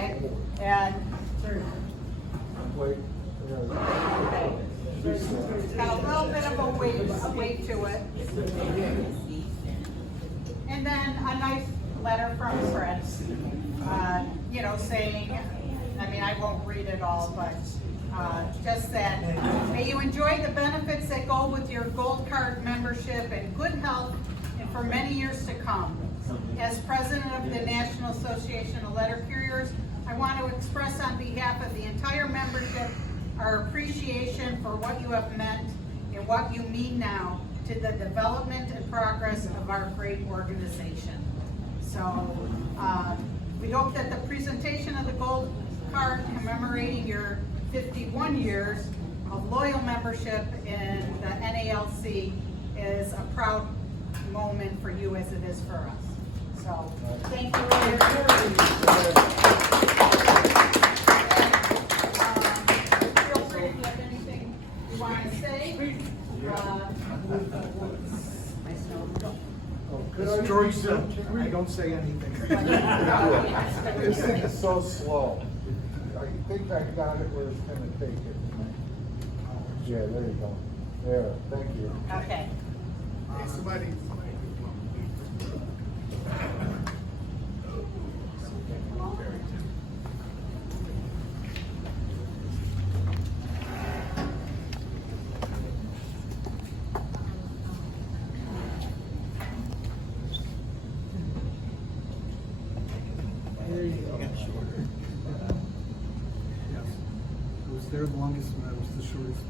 Okay, and Wait. okay. It's got a little bit of a weight to it. And then a nice letter from Fred, you know, saying, I mean, I won't read it all, but just that, may you enjoy the benefits that go with your Gold Card membership and good health and for many years to come. As president of the National Association of Letter Carriers, I want to express on behalf of the entire membership our appreciation for what you have meant and what you mean now to the development and progress of our great organization. So we hope that the presentation of the Gold Card commemorating your 51 years of loyal membership in the NALC is a proud moment for you as it is for us. So thank you. Feel free if you have anything you want to say. As George said, I don't say anything. This thing is so slow. I think I got it where it's gonna take it. Yeah, there you go. There, thank you. Okay. Somebody. There you go. Yes. I was there the longest and I was the shortest.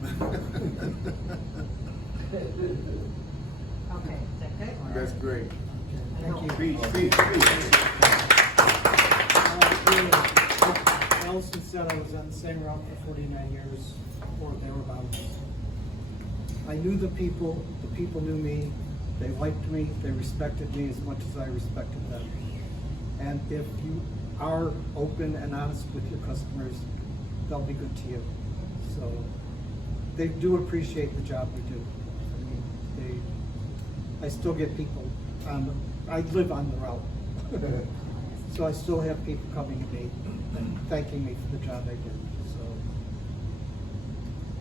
Okay, is that good? That's great. Thank you. Speech. Allison said I was on the same route for 49 years or thereabouts. I knew the people knew me, they liked me, they respected me as much as I respected them. And if you are open and honest with your customers, they'll be good to you. So they do appreciate the job we do. I mean, I still get people I live on the route. So I still have people coming to me and thanking me for the job I did. So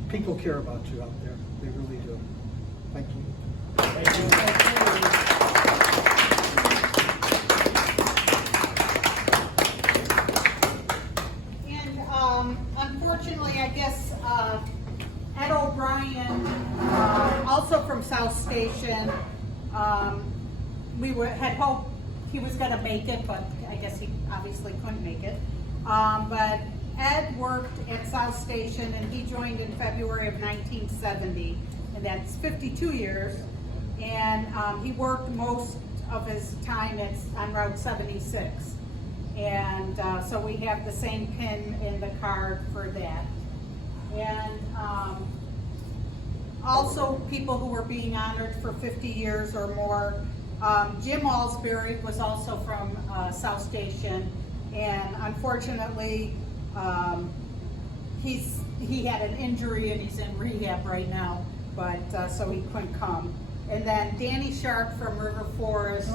people care about you out there. They really do. Thank you. And unfortunately, I guess Ed O'Brien, also from South Station, had hoped he was going to make it, but I guess he obviously couldn't make it. But Ed worked at South Station and he joined in February of 1970, and that's 52 years. And he worked most of his time on Route 76. And so we have the same pin in the card for that. And also people who were being honored for 50 years or more. Jim Alsbury was also from South Station, and unfortunately he had an injury and he's in rehab right now, but so he couldn't come. And then Danny Sharp from River Forest,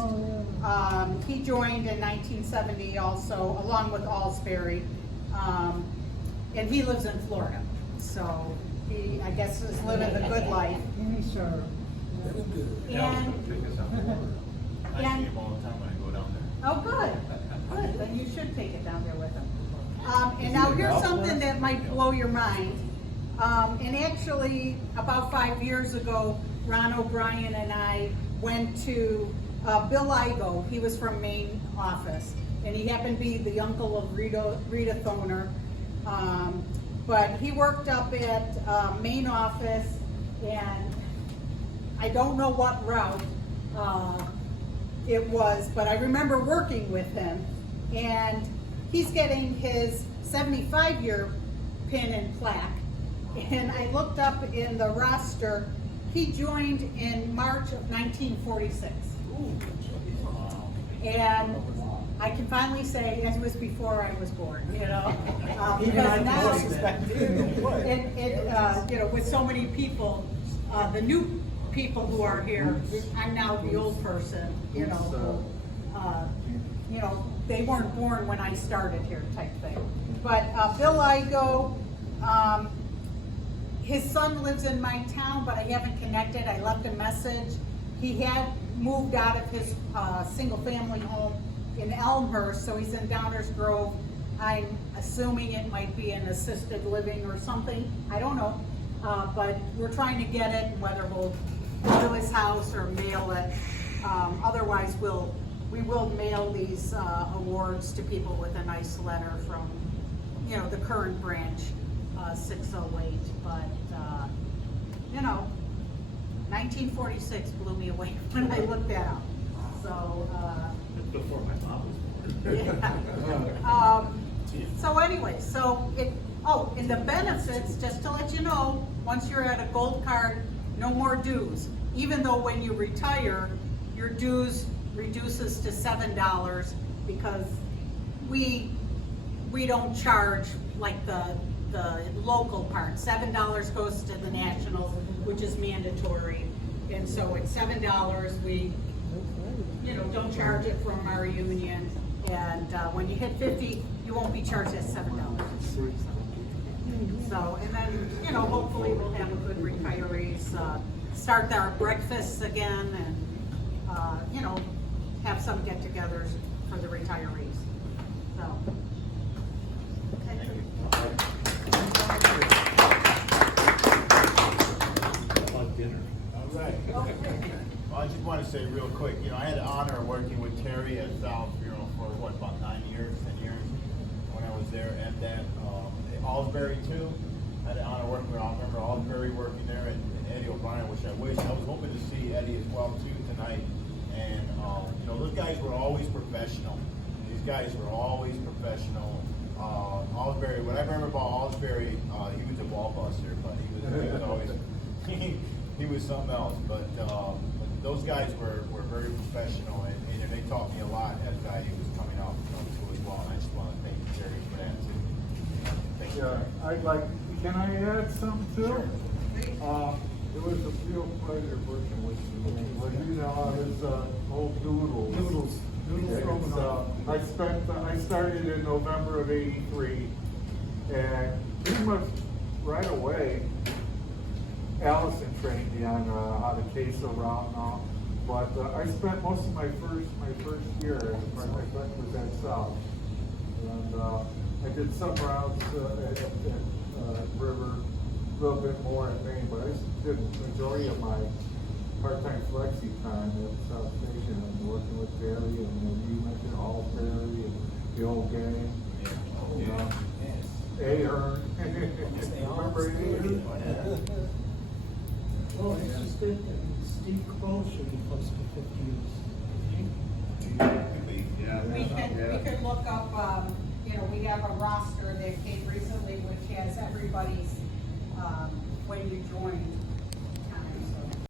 he joined in 1970 also, along with Alsbury, and he lives in Florida, so he, I guess, is living the good life. Danny Sharp. And I see him all the time when I go down there. oh, good. Then you should take it down there with him. And now here's something that might blow your mind. And actually, about 5 years ago, Ron O'Brien and I went to Bill Igo. He was from Main office, and he happened to be the uncle of Rita Thoner. But he worked up at Main office, and I don't know what route it was, but I remember working with him, and he's getting his 75-year pin and plaque. And I looked up in the roster, he joined in March of 1946. And I can finally say it was before I was born, you know. Because now, you know, with so many people, the new people who are here, I'm now the old person, you know, they weren't born when I started here type thing. But Bill Igo, his son lives in my town, but I haven't connected. I left a message. He had moved out of his single-family home in Elmhurst, so he's in Downers Grove. I'm assuming it might be an assisted living or something. I don't know. But we're trying to get it, whether we'll go to his house or mail it. Otherwise, we will mail these awards to people with a nice letter from, you know, the current branch, 608. But, you know, 1946 blew me away when I looked that up. So, Before my mom was born. yeah. So anyway, and the benefits, just to let you know, once you're at a gold card, no more dues. Even though when you retire, your dues reduces to $7 because we don't charge like the local part. $7 goes to the nationals, which is mandatory. And so at $7, we, you know, don't charge it from our union. And when you hit 50, you won't be charged at $7. So, and then, you know, hopefully we'll have a good retirees, start our breakfasts again and, you know, have some get-togethers for the retirees. So. Like dinner. All right. Well, I just want to say real quick, you know, I had the honor of working with Terry at South, you know, for what, about 9 years, 10 years when I was there. And then Alsbury too. I had the honor of working with, I remember Alsbury working there and Eddie O'Brien, which I wish. I was hoping to see Eddie as well too tonight. And, you know, those guys were always professional. These guys were always professional. Alsbury, what I remember about Alsbury, he was a ball buster, but he was always, he was something else. But those guys were very professional, and they taught me a lot as I was coming out from school as well. And I just want to thank Terry for that too. Thank you. Yeah, I'd like, can I add something too? Sure. It was a real pleasure working with you. You know, his old Noodles. I started in November of '83, and pretty much right away, Allison trained me on how to queso route and all. But I spent most of my first year my friend was at South, and I did some routes at River, a little bit more at Maine, but I did the majority of my part-time flexi time at South Station. I was working with Barry, and you mentioned all Barry and the old gang. You know, Ahern. Remember Ahern? Oh, it's just that Steve Cole should be close to 50 years. We could look up, you know, we have a roster that came recently which has everybody's, when you joined.